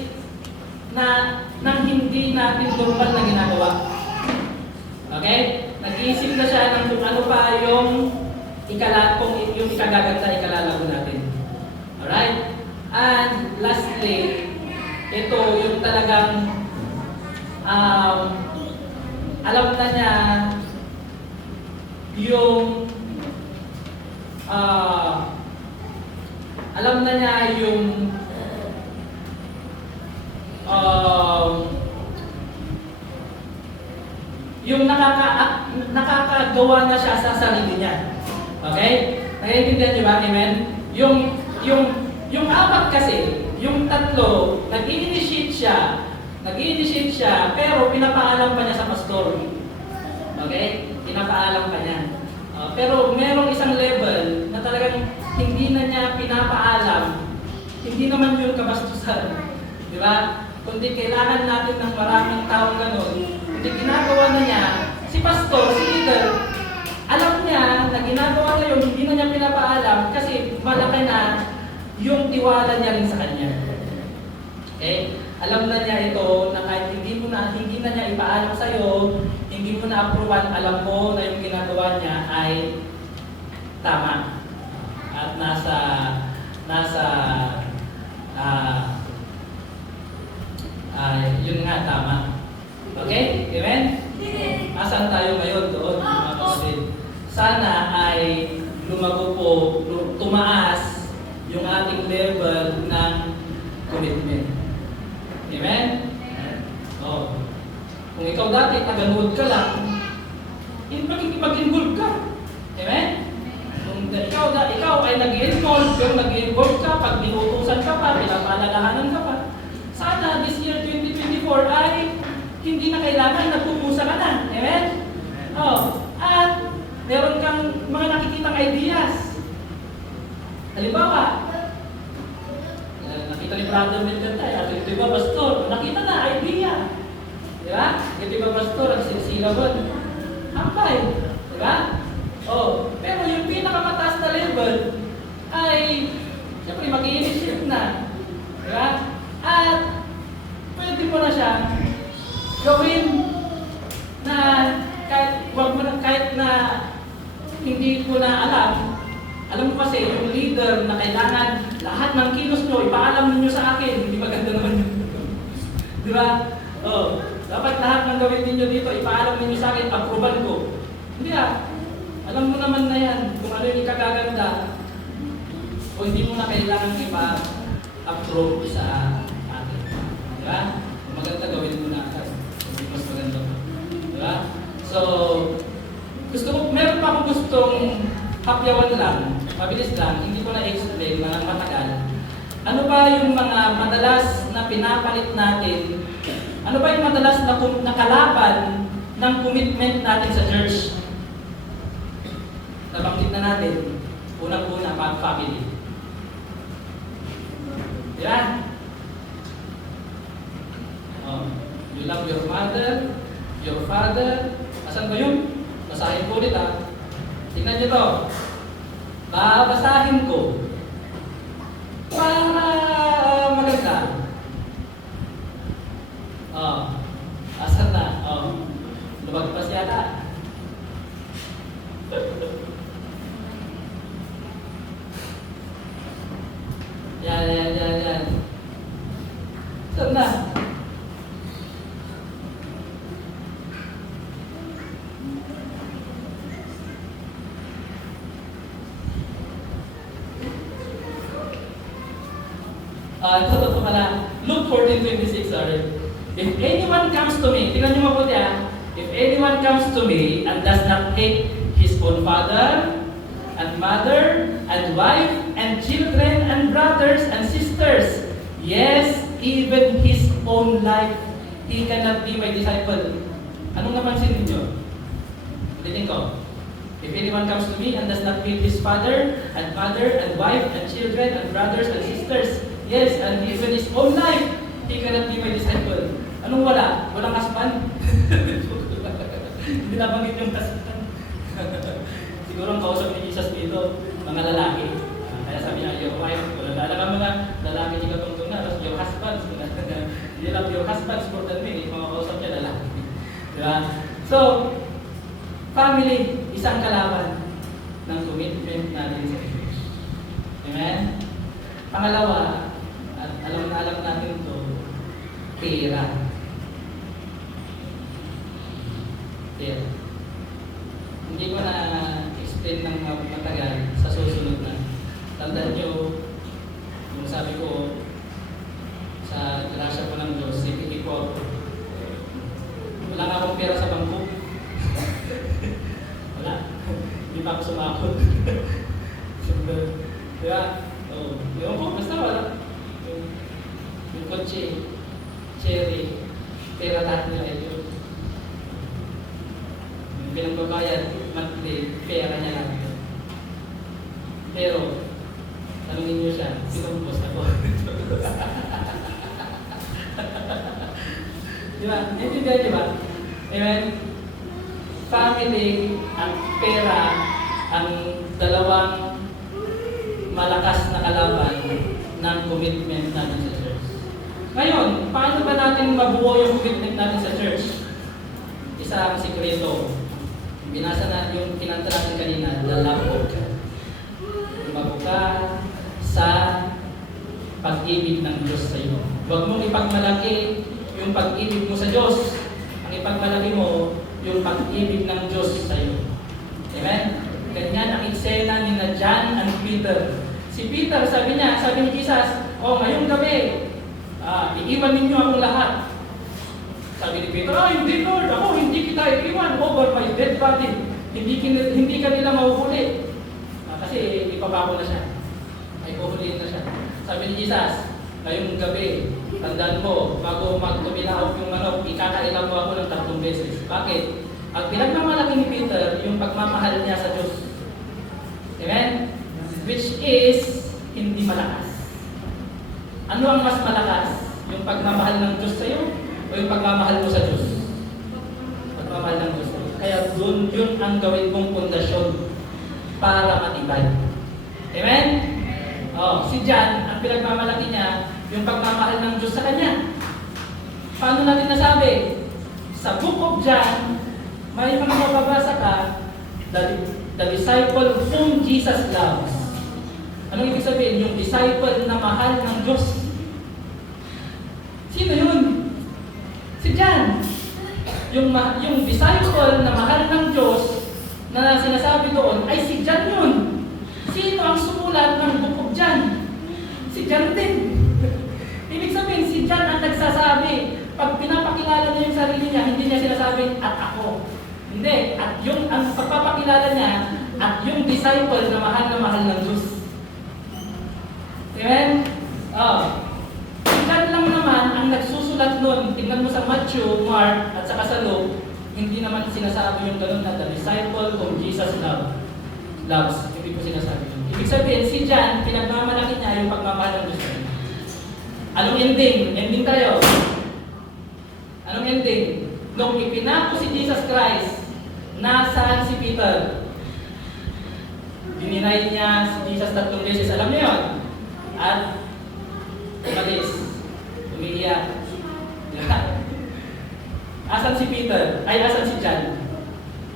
natin normal na ginagawa. Okay? Nag-iisip na siya ng kung ano pa yung ikagaganda, ikalalago natin. Alright? And lastly, ito yung talagang alam na niya yung nakakagawa na siya sa sarili niya. Okay? Naiintindihan niyo ba? Amen? Yung apat kasi, yung tatlo, nag-i-initiate siya, pero pinapaalam pa niya sa pastor. Okay? Pinapaalam pa niya. Pero merong isang level na talagang hindi na niya pinapaalam. Hindi naman yun kabastusan. Di ba? Kundi kailangan natin ng maraming taong ganun. Kundi ginagawa na niya, si pastor, si leader, alam niya na ginagawa na yun, hindi na niya pinapaalam kasi malaki na yung tiwala niya rin sa kanya. Okay? Alam na niya ito na kahit hindi na niya ipaalam sa iyo, hindi mo na approval, alam mo na yung ginagawa niya ay tama. At yun nga, tama. Okay? Amen? Asan tayo ngayon doon, mga kapatid? Sana ay lumago po, tumaas yung ating level ng commitment. Amen? Kung ikaw dati taga-nood ka lang, mag-involve ka. Amen? Kung ikaw ay nag-involve ka, pag binutusan ka pa, pinapaalalahanan ka pa, sana this year 2024 ay hindi na kailangan, nagpupusa ka na. Amen? At meron kang mga nakikitang ideas. Halimbawa, nakita ni Brother Milton tayo, ito ba pastor? Nakita na, idea. Di ba? Ito ba pastor? Ang sinsila ba? Hampay. Di ba? Pero yung pinakamataas na level ay, siyempre mag-i-initiate na. Di ba? At pwede mo na siya gawin na kahit na hindi ko na alam mo kasi yung leader na kailangan lahat ng kilos nyo, ipaalam ninyo sa akin, hindi maganda naman yun. Di ba? Dapat lahat ng gawin ninyo dito, ipaalam ninyo sa akin, approval ko. Hindi alam mo naman na yan, kung ano yung ikagaganda, o hindi mo na kailangan ipa-approve sa akin. Di ba? Maganda gawin mo na agad. Mas maganda. Di ba? So, meron pa akong gustong hapyawan lang, mabilis lang, hindi ko na-explain, mga matagal. Ano ba yung mga madalas na pinapalit natin? Ano ba yung madalas na kalaban ng commitment natin sa church? Nabanggit na natin, unang-una, family. Yan. You love your mother, your father. Asan ba yun? Basahin ko ulit Tingnan nyo to. Babasahin ko. Para maganda. Asan na? Lumagpas yata. Yan. Nasaan na? Ito pala, Luke 14:26, sorry. If anyone comes to me, tingnan niyo mabuti ah. If anyone comes to me and does not hate his own father, and mother, and wife, and children, and brothers, and sisters, yes, even his own life, he cannot be my disciple. Anong napansin ninyo? Ulitin ko. If anyone comes to me and does not hate his father, and mother, and wife, and children, and brothers, and sisters, yes, and even his own life, he cannot be my disciple. Anong wala? Walang husband? Hindi nabanggit yung husband. Siguro ang kausap ni Jesus dito, mga lalaki. Kaya sabi niya, your wife, wala lang mga lalaki yung katungtong na, tapos your husband, hindi lang your husband, more than me, mga kausap niya lalaki. Diba? So, family, isang kalaban ng commitment natin sa Diyos. Amen? Pangalawa, at alam na alam natin ito, pera. Pera. Hindi ko na explain ng matagal sa susunod na. Tandaan nyo, yung sabi ko, sa grasya po ng Diyos, sipili ko ako. Wala nga akong pera sa bangko. Wala. Hindi pa ako sumakot. Diba? Yung ko, basta wala. Yung kotse, cherry, pera lahat nila ito. Yung pinagbabayad, monthly, pera niya lang. Pero, tanungin niyo siya, sinumpos ako. Diba? Naintindihan niyo ba? Amen? Family at pera ang dalawang malakas na kalaban ng commitment natin sa church. Ngayon, paano ba natin mabuo yung commitment natin sa church? Isa ang sikreto. Binasa na yung kinanta natin kanina, the love of God. Lumago ka sa pag-ibig ng Diyos sa iyo. Huwag mong ipagmalaki yung pag-ibig mo sa Diyos. Ang ipagmalaki mo, yung pag-ibig ng Diyos sa iyo. Amen? Ganyan ang eksena ni na John and Peter. Si Peter, sabi ni Jesus, ngayong gabi, iiwan ninyo akong lahat. Sabi ni Peter, hindi Lord, ako hindi kita iiwan over my dead body. Hindi ka nila mahuhuli. Kasi ipabako na siya. Ay puhuliin na siya. Sabi ni Jesus, ngayong gabi, tandaan mo, bago magtumilaw yung manok, ikakailan mo ako ng 3 beses. Bakit? Ang pinagmamalaki ni Peter, yung pagmamahal niya sa Diyos. Amen? Which is, hindi malakas. Ano ang mas malakas? Yung pagmamahal ng Diyos sa iyo o yung pagmamahal mo sa Diyos? Pagmamahal ng Diyos sa iyo. Kaya doon yun ang gawin mong pundasyon para matibay. Amen? Si John, ang pinagmamalaki niya, yung pagmamahal ng Diyos sa kanya. Paano natin nasabi? Sa Book of John, may mga mababasa ka, the disciple whom Jesus loves. Anong ibig sabihin? Yung disciple na mahal ng Diyos. Sino yun? Si John. Yung disciple na mahal ng Diyos na sinasabi doon ay si John yun. Sino ang sumulat ng Book of John? Si John din. Ibig sabihin, si John ang nagsasabi. Pag pinapakilala niya yung sarili niya, hindi niya sinasabi, at ako. Hindi. At yung ang pagpapakilala niya, at yung disciple na mahal ng Diyos. Amen? Si John lang naman ang nagsusulat nun. Tingnan mo sa Matthew, Mark, at saka sa Luke, hindi naman sinasabi yung ganun na the disciple whom Jesus loves. Hindi ko sinasabi yun. Ibig sabihin, si John, pinagmamalaki niya yung pagmamahal ng Diyos. Anong ending? Ending tayo. Anong ending? Nung ipinako si Jesus Christ, nasaan si Peter? Dininay niya si Jesus 3 beses. Alam niyo yun? At umalis. Umiiyak. Asan si Peter? Ay, asan si John?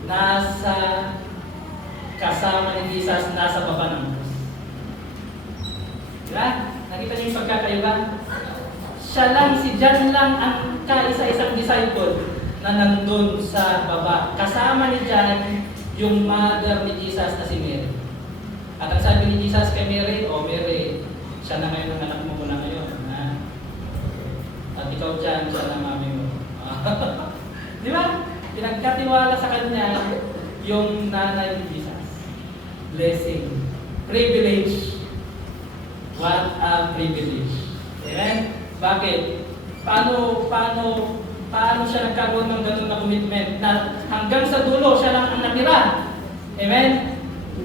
Nasa kasama ni Jesus, nasa baba ng Diyos. Diba? Nakita niyo yung pagkakaiba? siya lang, si John lang ang kaisa-isang disciple na nandun sa baba. Kasama ni John yung mother ni Jesus na si Mary. At ang sabi ni Jesus kay Mary, Mary, siya na ngayon ang anak mo mula ngayon. Ha? At ikaw John, siya na mami mo. Di ba? Pinagkatiwala sa kanya yung nanay ni Jesus. Blessing. Privilege. What a privilege. Amen? Bakit? Paano siya nagkaroon ng ganun na commitment na hanggang sa dulo siya lang ang natira? Amen?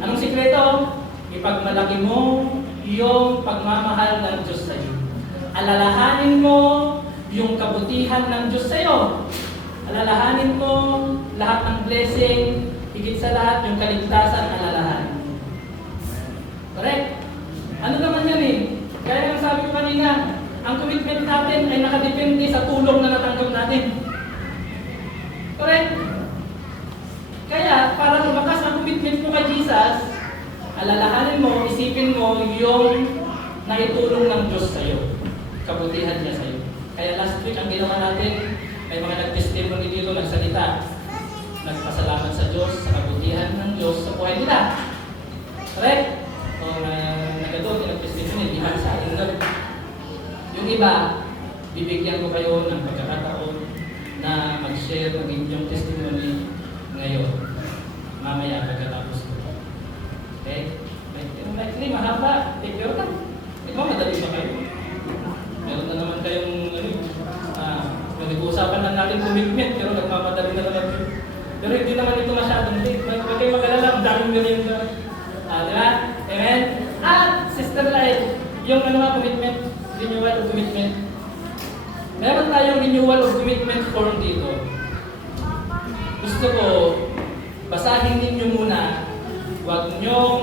Anong sikreto? Ipagmalaki mo yung pagmamahal ng Diyos sa iyo. Alalahanin mo yung kabutihan ng Diyos sa iyo. Alalahanin mo lahat ng blessing, higit sa lahat yung kaligtasan alalahanin. Correct? Ano naman yan eh? Kaya yung sabi ko kanina, ang commitment natin ay nakadepende sa tulong na natanggap natin. Correct? Kaya, para lumakas ang commitment mo kay Jesus, alalahanin mo, isipin mo yung naitulong ng Diyos sa iyo. Kabutihan niya sa iyo. Kaya last week, ang ginawa natin, may mga nag-testimony dito, nagsalita. Nagpasalamat sa Diyos, sa kabutihan ng Diyos sa buhay nila. Correct? O nagkado, nag-testimony, di ba sa akin lang. Yung iba, bibigyan ko kayo ng pagkakataon na mag-share ng inyong testimony ngayon. Mamaya pagkatapos ko. Okay? Likely, mahaba. Take your time. Ikaw, madali ba kayo? Meron na naman kayong nag-uusapan lang natin commitment, pero nagmamadali na naman yun. Pero hindi naman ito masyadong late. Huwag kayo mag-alala, ang daming million na. Di ba? Amen? At, Sister Lai, yung commitment, renewal of commitment. Meron tayong renewal of commitment form dito. Gusto ko, basahin ninyo muna. Huwag nyong,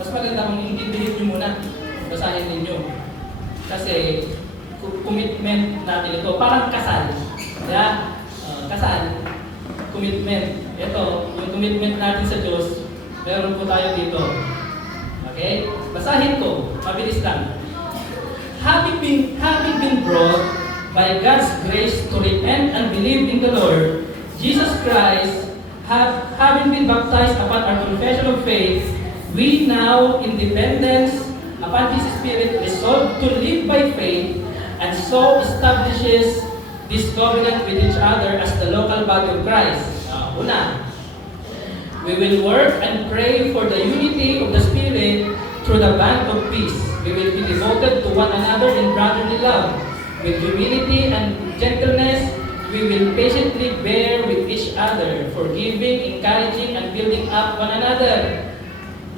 mas maganda kung intindihin nyo muna. Basahin ninyo. Kasi, commitment natin ito. Parang kasal. Kaya, kasal, commitment. Ito, yung commitment natin sa Diyos, meron po tayo dito. Okay? Basahin ko. Mabilis lang. Having been brought by God's grace to repent and believe in the Lord, Jesus Christ, having been baptized upon our confession of faith, we now, in dependence upon His Spirit, resolve to live by faith, and so establishes this covenant with each other as the local body of Christ. Una, we will work and pray for the unity of the Spirit through the band of peace. We will be devoted to one another in brotherly love. With humility and gentleness, we will patiently bear with each other, forgiving, encouraging, and building up one another.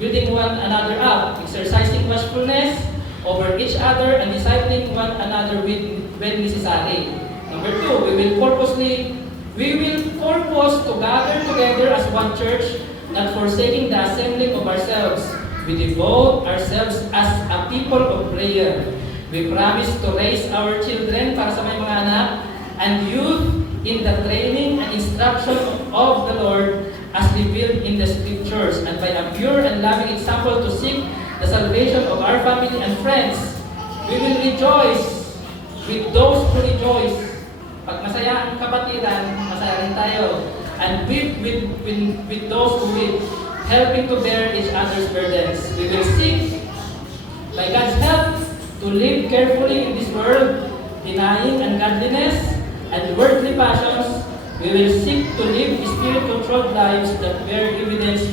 Building one another up, exercising watchfulness over each other, and discipling one another when necessary. Number two, we will purpose to gather together as one church, not forsaking the assembling of ourselves. We devote ourselves as a people of prayer. We promise to raise our children, para sa may mga anak, and youth in the training and instruction of the Lord as revealed in the Scriptures, and by a pure and loving example to seek the salvation of our family and friends. We will rejoice with those who rejoice. Pag masaya ang kapatiran, masaya rin tayo. And weep with those who weep, helping to bear each other's burdens. We will seek, by God's help, to live carefully in this world, denying ungodliness and worldly passions. We will seek to live Spirit-controlled lives that bear evidence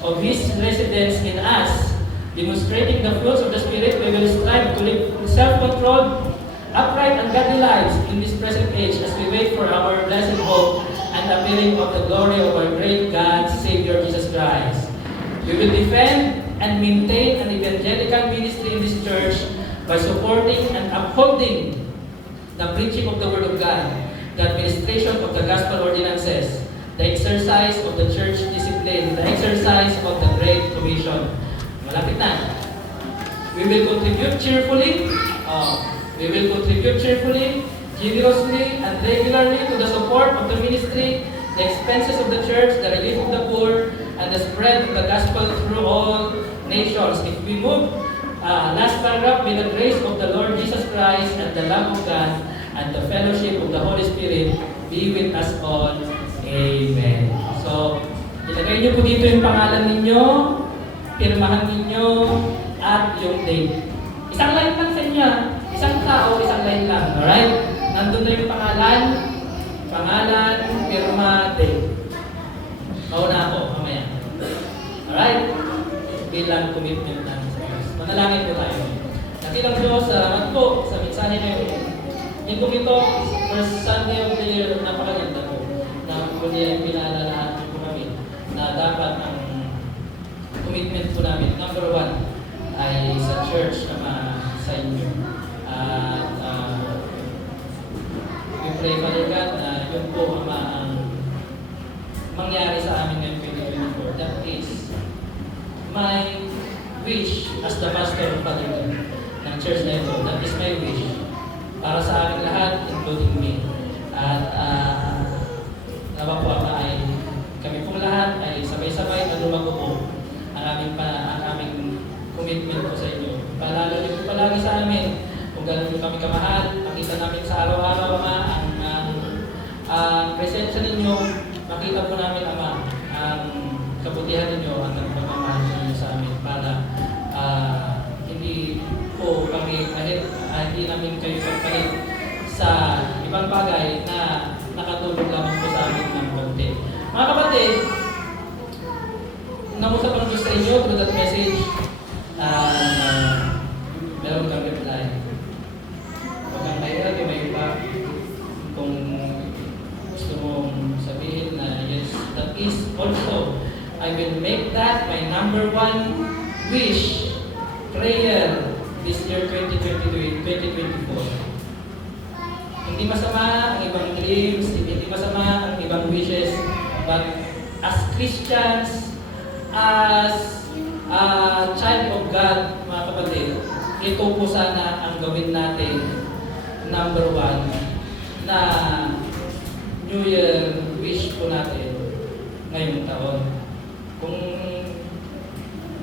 of His residence in us. Demonstrating the fruits of the Spirit, we will strive to live self-controlled, upright, and godly lives in this present age as we wait for our blessed hope and appearing of the glory of our great God, Savior, Jesus Christ. We will defend and maintain an evangelical ministry in this church by supporting and upholding the preaching of the Word of God, the administration of the gospel ordinances, the exercise of the church discipline, the exercise of the Great Commission. Malapit na. We will contribute cheerfully. Generously, and regularly to the support of the ministry, the expenses of the church, the relief of the poor, and the spread of the gospel through all nations. If we move, last paragraph, may the grace of the Lord Jesus Christ and the love of God and the fellowship of the Holy Spirit be with us all. Amen. So, ilagay niyo po dito yung pangalan ninyo, pirmahan ninyo, at yung date. Isang line lang sa inyo. Isang tao, isang line lang. Alright? Nandun na yung pangalan, pirma, date. Mauna ako, mamaya. Alright? Bilang commitment namin sa Diyos. Manalangin po tayo. Nakilang Diyos, salamat po sa mensahe na yun. Yung kung ito, first Sunday of the year, napakaganda po. Na muli ay pinaalalahan po kami na dapat ang commitment po namin, number one, ay sa church na sa inyo. At we pray, Father God, na yun po ang mangyari sa amin ngayong 2024. That is my wish as the pastor of Father God ng church na ito. That is my wish para sa aming lahat, including me. At nawa po ay kami pong lahat ay sabay-sabay na lumago po ang aming commitment po sa inyo. Palalo niyo po palagi sa amin kung gano'n po kami kamahal. Makita namin sa araw-araw, Ama, ang presensya ninyo. Makita po namin, Ama, ang kabutihan ninyo, ang pagmamahal ninyo sa amin para hindi po kami kahit hindi namin kayo pagpalit sa ibang bagay na nakatulong lamang po sa amin ng konti. Mga kapatid, namusap ang Diyos sa inyo through that message. Meron kang reply. Huwag kang mahirap, may iba. Kung gusto mong sabihin na yes, that is also, I will make that my number one wish, prayer this year 2024. Hindi masama ang ibang dreams, hindi masama ang ibang wishes, but as Christians, as a child of God, mga kapatid, ito po sana ang gawin natin number one na New Year wish po natin ngayong taon. Kung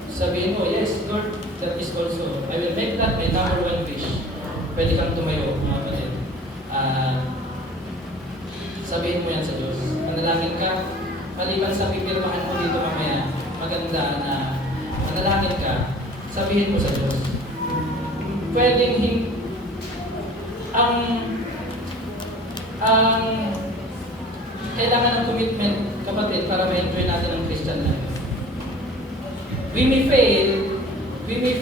sabihin mo, yes, Lord, that is also, I will make that my number one wish. Pwede kang tumayo, mga kapatid. Sabihin mo yan sa Diyos. Manalangin ka, maliban sa pipirmahan mo dito mamaya, maganda na manalangin ka, sabihin mo sa Diyos. Pwedeng ang kailangan ng commitment, kapatid, para ma-enjoy natin ang Christian life. We may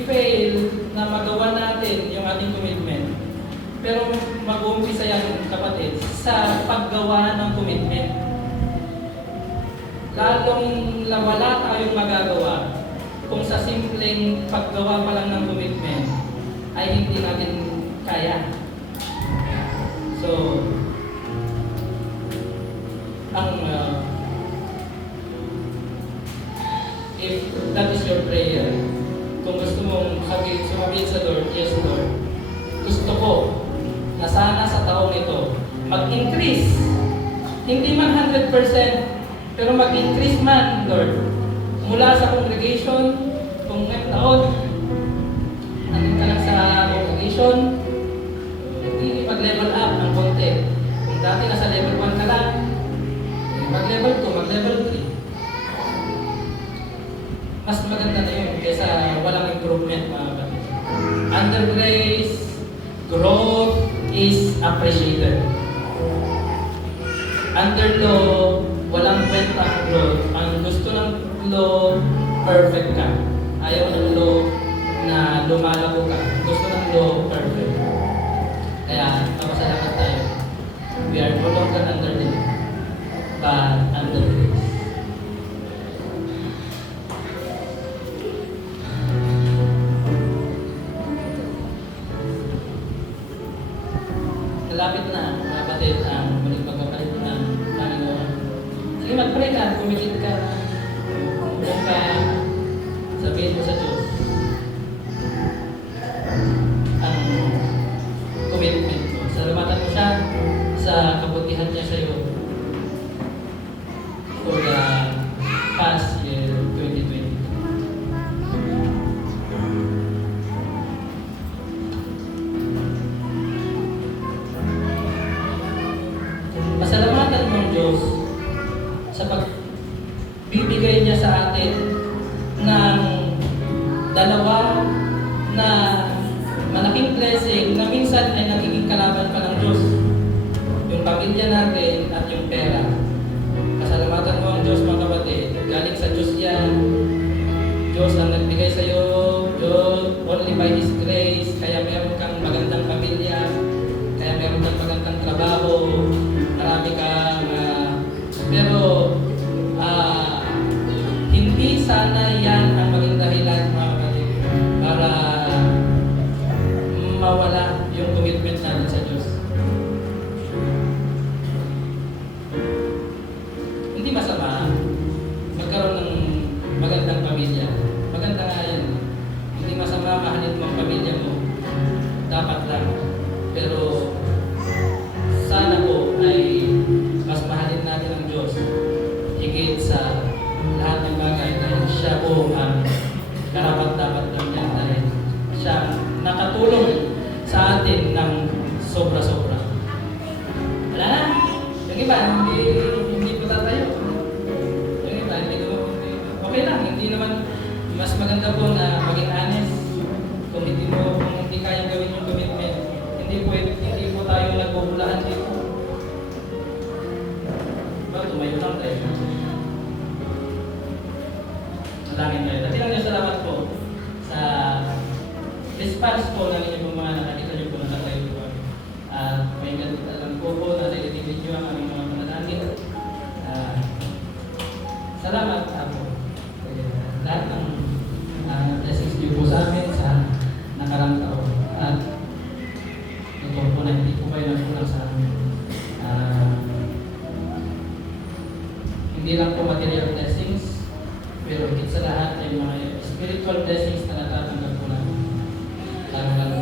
fail na magawa natin yung ating commitment. Pero mag-uumpisa yan, kapatid, sa paggawa ng commitment. Lalong wala tayong magagawa kung sa simpleng paggawa pa lang ng commitment ay hindi natin kaya. So, if that is your prayer, kung gusto mong sumabihin sa Lord, yes Lord, gusto ko na sana sa taong ito mag-increase, hindi man 100%, pero mag-increase man, Lord, mula sa congregation, kung ngayong taon, nandun ka lang sa congregation, hindi mag-level up ng konti. Kung dati nasa level 1 ka lang, mag-level 2, mag-level 3. Mas maganda na yun kaysa walang improvement, mga kapatid. Under grace, growth is appreciated. Under law, walang kwenta ang growth. Ang gusto ng law, perfect ka. Ayaw ng law na lumalago ka. Gusto ng law, perfect. Kaya, napasalamat tayo. We are no longer under the law, but under grace. Malapit na, mga kapatid, ang muling pagpapalit ng Panginoon. Sige, mag-pray ka, kumikit ka, kung ka, sabihin mo sa Diyos ang commitment mo. Salamatan mo siya sa kabutihan niya sa iyo for the past year 2020. atin ng dalawa na malaking blessing na minsan ay nagiging kalaban pa ng Diyos. Yung pamilya natin at yung pera. Pasalamatan mo ang Diyos, mga kapatid. Galing sa Diyos yan. Diyos ang nagbigay sa iyo. Diyos, only by His grace. Kaya meron kang magandang pamilya. Kaya meron kang magandang trabaho. Marami kang... pero hindi sana yan ang maging dahilan, mga kapatid, para mawala yung commitment natin sa Diyos. Hindi masama magkaroon ng magandang pamilya. Maganda nga yan. Hindi masama mahalin mo ang pamilya mo. Dapat lang. Pero sana po ay mas mahalin natin ang Diyos higit sa lahat ng bagay dahil siya po ang karapat-dapat lang yan dahil siya nakatulong sa atin ng sobra-sobra. Wala na. Yung iba, hindi po tatayo. Yung iba, okay lang. Hindi naman mas maganda po na maging honest. Kung hindi kaya gawin yung commitment, hindi po tayo nagbubulaan dito. Tumayo lang tayo. Malangin tayo. Dati lang niyo salamat po sa response po ng inyong mga nakakita niyo po na nakatayo po. May ganito lang po na nag-video ang aming mga panalangin. Salamat po. Lahat ng blessings niyo po sa amin sa nakarang taon. At ito po na hindi po kayo nagkulang sa amin. Hindi lang po material blessings, pero higit sa lahat ay mga spiritual blessings na natatanggap po namin. Lalo-lalo